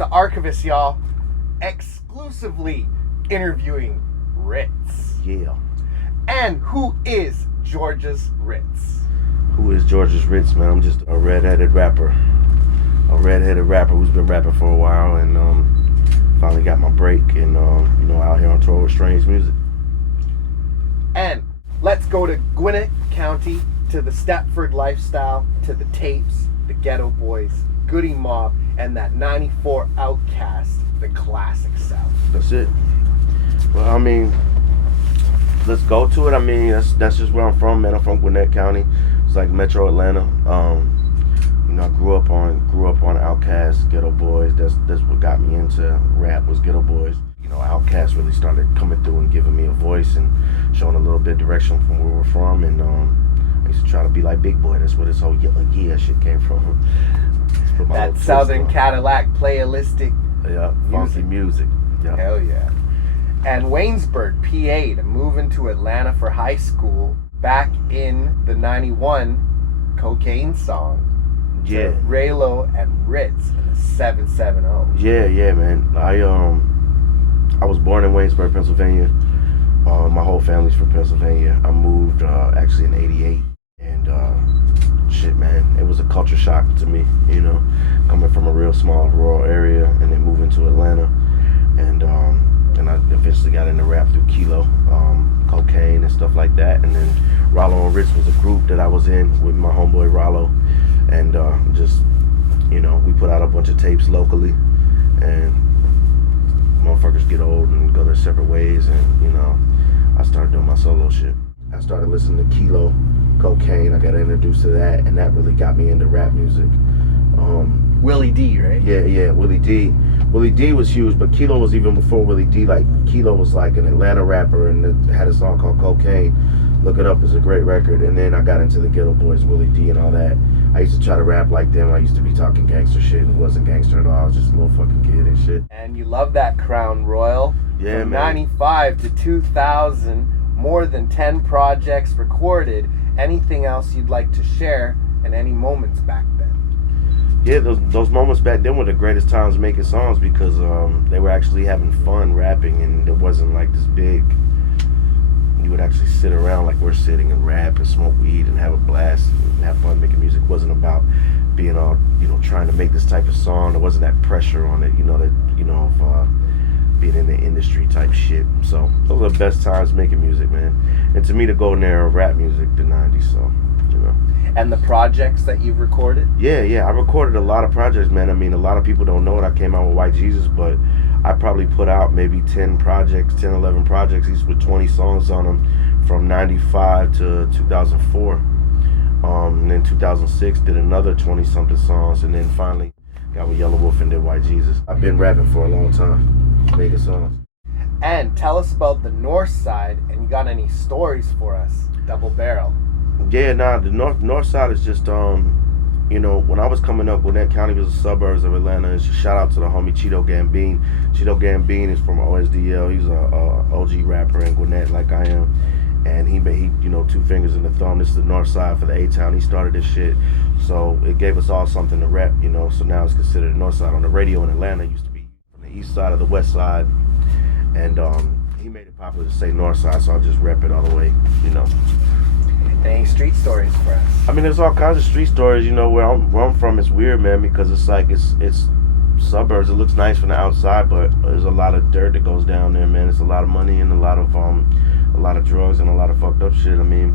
the Archivist, y'all. Exclusively interviewing RITTZ. Yeah. And who is George's RITTZ? Who is George's RITTZ, man? I'm just a redheaded rapper. A redheaded rapper who's been rapping for a while and finally got my break and, out here on tour with strange music. And let's go to Gwinnett County, to the Stepford lifestyle, to the tapes, the Ghetto Boys, Goody Mob, and that 94 Outcast, the classic South. That's it. Well, I mean, let's go to it. I mean, that's just where I'm from, man. I'm from Gwinnett County. It's like Metro Atlanta. I grew up on Outkast, Ghetto Boys. That's what got me into rap, was Ghetto Boys. Outkast really started coming through and giving me a voice and showing a little bit of direction from where we're from. And I used to try to be like Big Boy. That's where this whole yeah shit came from. That Southern Cadillac playalistic funky music. Yeah. Hell yeah. And Waynesburg, PA, to move into Atlanta for high school back in the 91 Cocaine song. Yeah. Raylo and RITTZ in the 770. Yeah, man. I was born in Waynesburg, Pennsylvania. My whole family's from Pennsylvania. I moved actually in '88, and shit, man, it was a culture shock to me. Coming from a real small rural area and then moving to Atlanta, and I eventually got into rap through Kilo, Cocaine and stuff like that. And then Rollo and RITTZ was a group that I was in with my homeboy Rollo, and we put out a bunch of tapes locally, and motherfuckers get old and go their separate ways, and I started doing my solo shit. I started listening to Kilo, Cocaine. I got introduced to that, and that really got me into rap music. Willie D, right? Yeah, Willie D. Willie D was huge, but Kilo was even before Willie D. Like, Kilo was like an Atlanta rapper and it had a song called Cocaine. Look it up, it's a great record. And then I got into the Ghetto Boys, Willie D and all that. I used to try to rap like them. I used to be talking gangster shit and wasn't gangster at all. I was just a little fucking kid and shit. And you love that Crown Royal. Yeah, From man. 95 to 2000, more than 10 projects recorded. Anything else you'd like to share, and any moments back then? Yeah, those moments back then were the greatest times making songs, because they were actually having fun rapping, and it wasn't like this big. You would actually sit around like we're sitting and rap and smoke weed and have a blast and have fun making music. It wasn't about being all, trying to make this type of song. There wasn't that pressure on it, of being in the industry type shit. So those are the best times making music, man. And to me, the golden era of rap music, the 90s, so, And the projects that you've recorded? Yeah, I recorded a lot of projects, man. I mean, a lot of people don't know it. I came out with White Jesus, but I probably put out maybe 10, 11 projects, each with 20 songs on them, from 95 to 2004. And then 2006 did another 20-something songs, and then finally got with Yelawolf and did White Jesus. I've been rapping for a long time, making songs. And tell us about the North Side, and you got any stories for us? Double Barrel. Yeah, the north side is just, when I was coming up, Gwinnett County was the suburbs of Atlanta. It's a shout out to the homie Cheeto Gambine. Cheeto Gambine is from OSDL. He's a OG rapper in Gwinnett like I am. And he two fingers in the thumb. This is the north side for the A-Town. He started this shit. So it gave us all something to rep, So now it's considered the north side. On the radio in Atlanta, it used to be from the east side of the west side. And he made it popular to say north side, so I'll just rep it all the way, Any street stories for us? I mean, there's all kinds of street stories. Where I'm from, it's weird, man, because it's like it's suburbs. It looks nice from the outside, but there's a lot of dirt that goes down there, man. It's a lot of money and a lot of drugs and a lot of fucked up shit. I mean,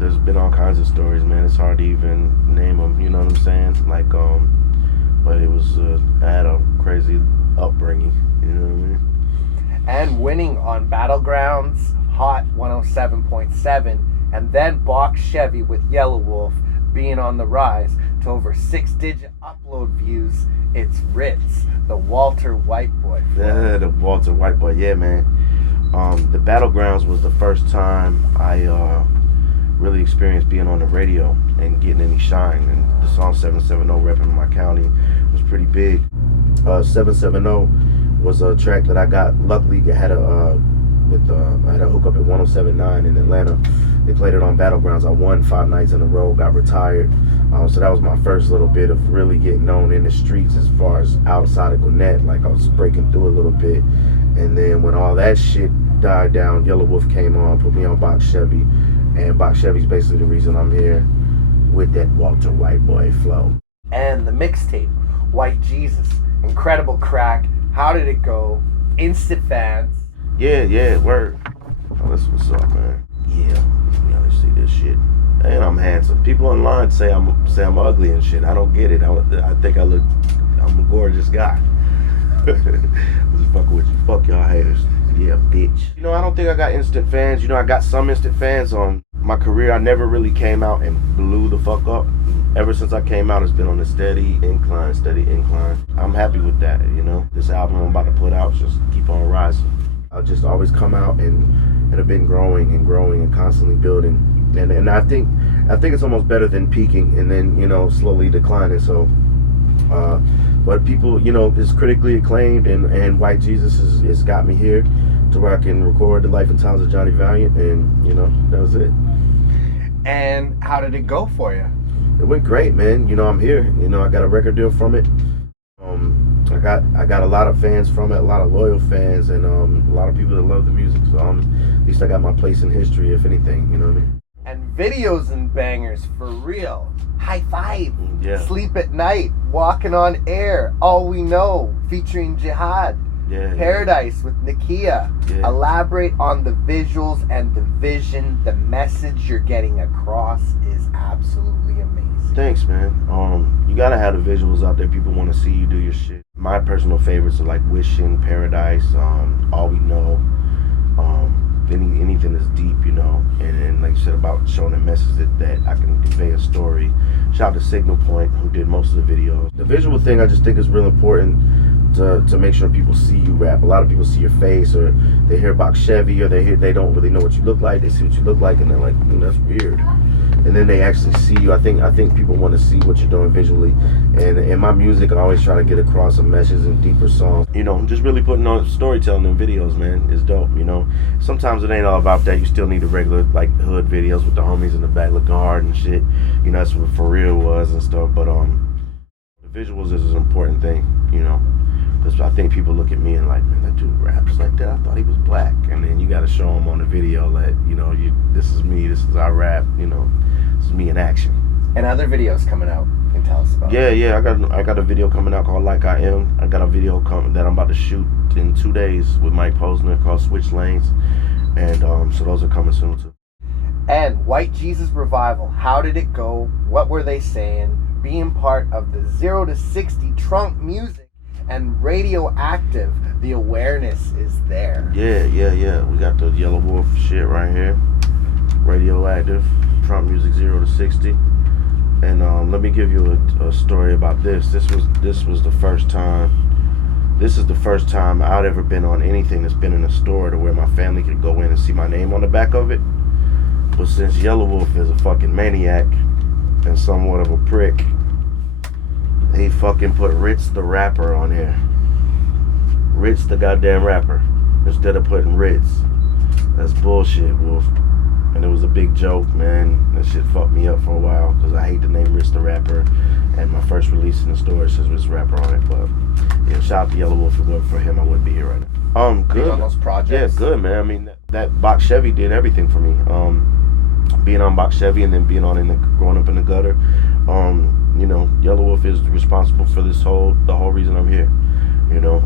there's been all kinds of stories, man. It's hard to even name them. You know what I'm saying? Like, but it was I had a crazy upbringing. You know what I mean? And winning on Battlegrounds, Hot 107.7. And then Box Chevy with Yelawolf being on the rise to over 6-digit upload views. It's RITTZ, the Walter White Boy. Yeah, the Walter White Boy. Yeah, man. The Battlegrounds was the first time I really experienced being on the radio and getting any shine. And the song 770, repping my county, was pretty big. 770 was a track that I got. Luckily, I had a hookup at 107.9 in Atlanta. They played it on Battlegrounds. I won 5 nights in a row, got retired. So that was my first little bit of really getting known in the streets as far as outside of Gwinnett. Like I was breaking through a little bit. And then when all that shit died down, Yelawolf came on, put me on Box Chevy. And Box Chevy's basically the reason I'm here with that Walter White boy flow. And the mixtape, White Jesus, incredible crack. How did it go? Instant fans. Yeah, word. Oh, that's what's up, man. Yeah, let's see this shit. And I'm handsome. People online say I'm ugly and shit. I don't get it. I think I'm a gorgeous guy. Just fucking with you. Fuck y'all haters. Yeah, bitch. You know, I don't think I got instant fans. You know, I got some instant fans on my career. I never really came out and blew the fuck up. Ever since I came out, it's been on a steady incline. I'm happy with that, you know. This album I'm about to put out just keep on rising. I'll just always come out and have been growing and constantly building. And I think it's almost better than peaking and then, you know, slowly declining. So, but people, you know, it's critically acclaimed, and White Jesus has got me here to where I can record the life and times of Johnny Valiant, and you know, that was it. And how did it go for you? It went great, man. You know, I'm here. You know, I got a record deal from it. I got a lot of fans from it, a lot of loyal fans, and a lot of people that love the music. So at least I got my place in history, if anything. You know what I mean? And videos and bangers for real. High Five. Yeah. Sleep at Night. Walking on Air. All We Know. Featuring Jihad. Yeah. Paradise with Nakia. Yeah. Elaborate on the visuals and the vision. The message you're getting across is absolutely amazing. Thanks, man. You gotta have the visuals out there. People want to see you do your shit. My personal favorites are like Wishing, Paradise, All We Know, anything that's deep, you know, and like you said about showing a message that I can convey a story. Shout out to Signal Point, who did most of the videos. The visual thing I just think is real important to make sure people see you rap. A lot of people see your face, or they hear Box Chevy, or they don't really know what you look like. They see what you look like and they're like, that's weird. And then they actually see you. I think people want to see what you're doing visually. And in my music, I always try to get across a message in deeper songs. You know, just really putting on storytelling in videos, man, is dope, you know. Sometimes it ain't all about that. You still need the regular, like, hood videos with the homies in the back looking hard and shit. You know, that's what For Real was and stuff. But the visuals is an important thing, you know. Because I think people look at me and like, man, that dude raps like that. I thought he was black. And then you got to show them on the video that, you know, this is me, this is our rap, you know. This is me in action. And other videos coming out. You can tell us about. Yeah. I got a video coming out called Like I Am. I got a video that I'm about to shoot in 2 days with Mike Posner called Switch Lanes. And so those are coming soon too. And White Jesus Revival. How did it go? What were they saying? Being part of the 0 to 60 trunk music and radioactive, the awareness is there. Yeah. We got the Yelawolf shit right here. Radioactive, Trump music 0 to 60. And let me give you a story about this. This was the first time. This is the first time I'd ever been on anything that's been in a store to where my family could go in and see my name on the back of it. But since Yelawolf is a fucking maniac and somewhat of a prick, he fucking put RITTZ the rapper on here. RITTZ the goddamn rapper instead of putting RITTZ. That's bullshit, Wolf. And it was a big joke, man. That shit fucked me up for a while because I hate the name RITTZ the rapper. And my first release in the store says RITTZ rapper on it. But yeah, shout out to Yelawolf. If it weren't for him, I wouldn't be here right now. Good. On those projects. Yeah, good, man. I mean, that Box Chevy did everything for me. Being on Box Chevy and then being on growing up in the gutter. You know, Yelawolf is responsible for the whole reason I'm here. You know,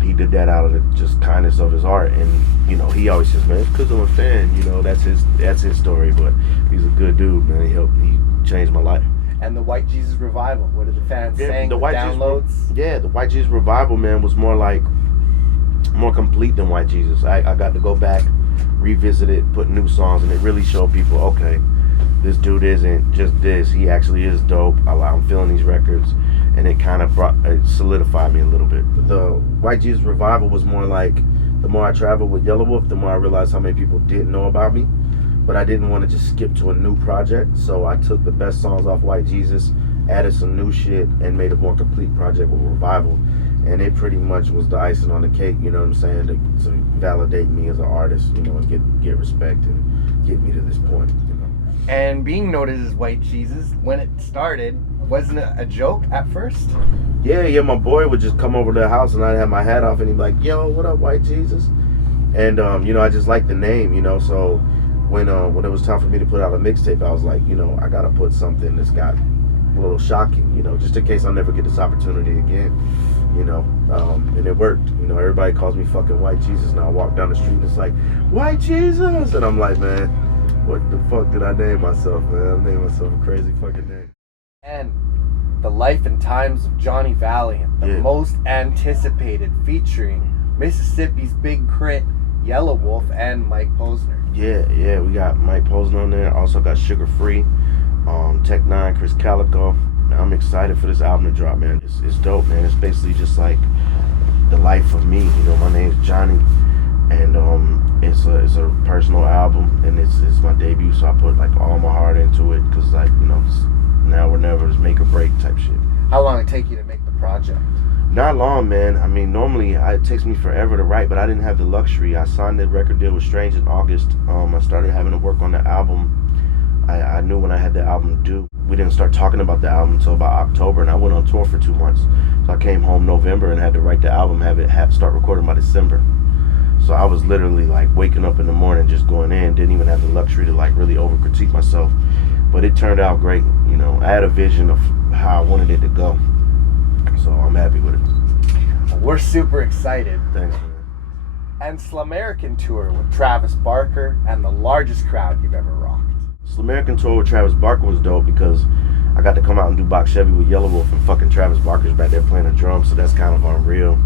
he did that out of the just kindness of his heart, and you know, he always says, man, it's because I'm a fan. You know, that's his story, but he's a good dude, man. He changed my life. And the White Jesus Revival, what are the fans saying? The White downloads? The White Jesus Revival, man, was more complete than White Jesus. I got to go back, revisit it, put new songs, and it really showed people, okay, this dude isn't just this. He actually is dope. I'm feeling these records, and it kind of solidified me a little bit. The White Jesus Revival was more like, the more I traveled with Yelawolf, the more I realized how many people didn't know about me. But I didn't want to just skip to a new project, so I took the best songs off White Jesus, added some new shit, and made a more complete project with Revival. And it pretty much was the icing on the cake, you know what I'm saying, to validate me as an artist, you know, and get respect and get me to point, you know. And being noted as White Jesus, when it started, wasn't it a joke at first? Yeah, my boy would just come over to the house and I'd have my hat off and he'd be like, yo, what up, White Jesus? And, I just liked the name, so when it was time for me to put out a mixtape, I was like, I got to put something that's got a little shocking, just in case I'll never get this opportunity again, and it worked. Everybody calls me fucking White Jesus now. I walk down the street and it's like, White Jesus! And I'm like, man, what the fuck did I name myself, man? I named myself a crazy fucking name. And the life and times of Johnny Valiant, the most anticipated, featuring Mississippi's Big Crit, Yelawolf, and Mike Posner. Yeah, we got Mike Posner on there. Also got Sugar Free, Tech 9, Chris Calico. Man, I'm excited for this album to drop, man. It's dope, man. It's basically just like the life of me. My name's Johnny, and it's a personal album, and it's my debut, so I put like all my heart into it, because like now or never, it's make or break type shit. How long did it take you to make the project? Not long, man. I mean, normally it takes me forever to write, but I didn't have the luxury. I signed the record deal with Strange in August. I started having to work on the album. I knew when I had the album due. We didn't start talking about the album until about October, and I went on tour for 2 months. So I came home November and had to write the album, start recording by December. So I was literally like waking up in the morning, just going in, didn't even have the luxury to like really over critique myself. But it turned out great. I had a vision of how I wanted it to go. So I'm happy with it. We're super excited. Thanks, man. And Slamerican tour with Travis Barker, and the largest crowd you've ever rocked. Slamerican tour with Travis Barker was dope because I got to come out and do Box Chevy with Yelawolf, and fucking Travis Barker's back there playing the drums, so that's kind of unreal.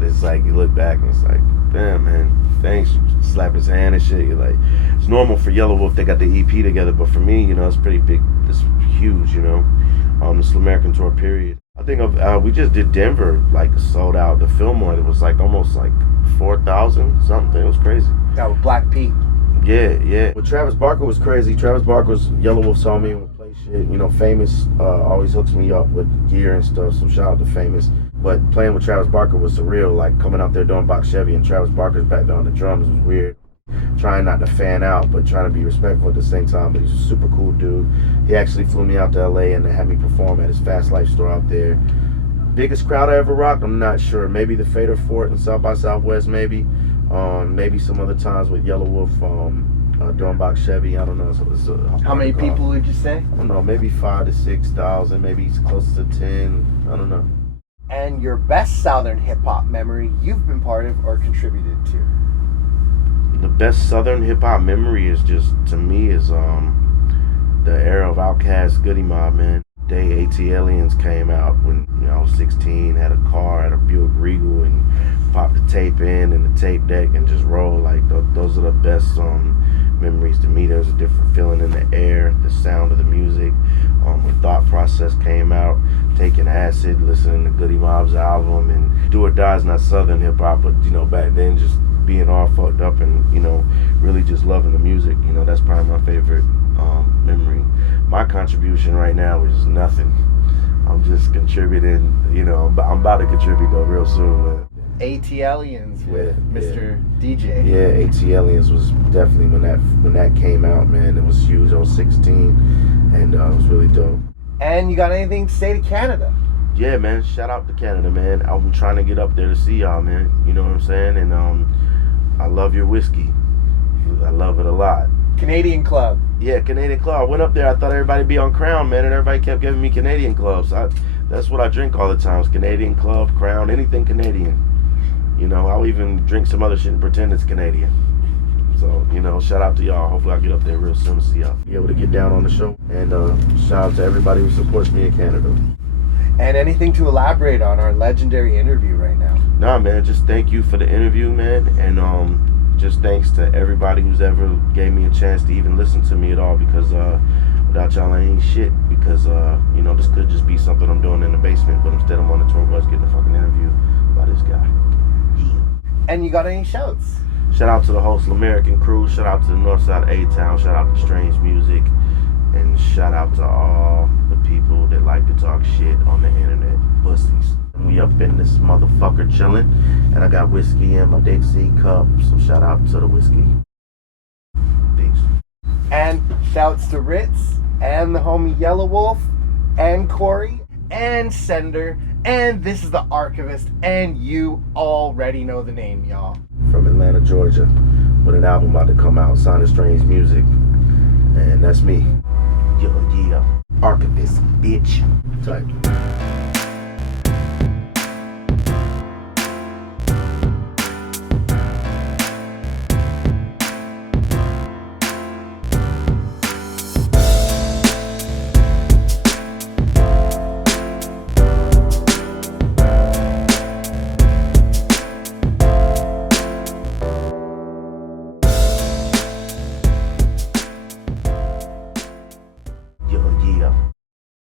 It's like you look back and it's like, damn, man, thanks. You slap his hand and shit. You're like, it's normal for Yelawolf, they got the EP together, but for me, it's pretty big. It's huge, the Slamerican tour period. I think we just did Denver, like sold out. The Fillmore, it was like almost like 4,000 something. It was crazy. Yeah, with Black Pete. Yeah. Well, Travis Barker was crazy. Travis Barker's Yelawolf saw me and would play shit. Famous always hooks me up with gear and stuff. So shout out to Famous. But playing with Travis Barker was surreal. Like coming out there doing Box Chevy and Travis Barker's back there on the drums was weird. Trying not to fan out, but trying to be respectful at the same time. But he's a super cool dude. He actually flew me out to LA and had me perform at his Fast Life store out there. Biggest crowd I ever rocked, I'm not sure. Maybe the Fader Fort and South by Southwest, maybe. Maybe some other times with Yelawolf doing Box Chevy. I don't know. How many people would you say? I don't know. Maybe 5,000 to 6,000. Maybe it's close to 10. I don't know. And your best Southern hip hop memory you've been part of or contributed to? The best Southern hip hop memory is just, to me, is the era of Outkast, Goody Mob, man. Day AT Aliens came out when I was 16, had a car, had a Buick Regal, and popped the tape in and the tape deck and just rolled. Like those are the best memories to me. There's a different feeling in the air, the sound of the music. When Thought Process came out, taking acid, listening to Goody Mob's album, and Do or Die is not Southern hip hop, but back then just being all fucked up and really just loving the music. That's probably my favorite memory. My contribution right now is nothing. I'm just contributing. I'm about to contribute though real soon, man. AT Aliens with Mr. DJ. Yeah, AT Aliens was definitely when that came out, man. It was huge. I was 16, and it was really dope. And you got anything to say to Canada? Yeah, man. Shout out to Canada, man. I'm trying to get up there to see y'all, man. You know what I'm saying? And I love your whiskey. I love it a lot. Canadian Club. Yeah, Canadian Club. I went up there. I thought everybody'd be on Crown, man, and everybody kept giving me Canadian Clubs. That's what I drink all the time. It's Canadian Club, Crown, anything Canadian. I'll even drink some other shit and pretend it's Canadian. So, shout out to y'all. Hopefully I'll get up there real soon to see y'all. Be able to get down on the show. And shout out to everybody who supports me in Canada. And anything to elaborate on our legendary interview right now? Nah, man, just thank you for the interview, man. And just thanks to everybody who's ever gave me a chance to even listen to me at all, because without y'all I ain't shit. Because, this could just be something I'm doing in the basement, but instead I'm on the tour bus getting a fucking interview by this guy. And you got any shouts? Shout out to the whole Slamerican crew. Shout out to the Northside A-Town. Shout out to Strange Music. And shout out to all the people that like to talk shit on the internet. Pussies. We up in this motherfucker chilling. And I got whiskey in my Dixie cup. So shout out to the whiskey. Peace. And shouts to RITTZ and the homie Yelawolf and Corey and Sender. And this is the Archivist, and you already know the name, y'all. From Atlanta, Georgia, with an album about to come out, Sounding Strange Music. And that's me. Yeah. Archivist, bitch. Type. Yeah.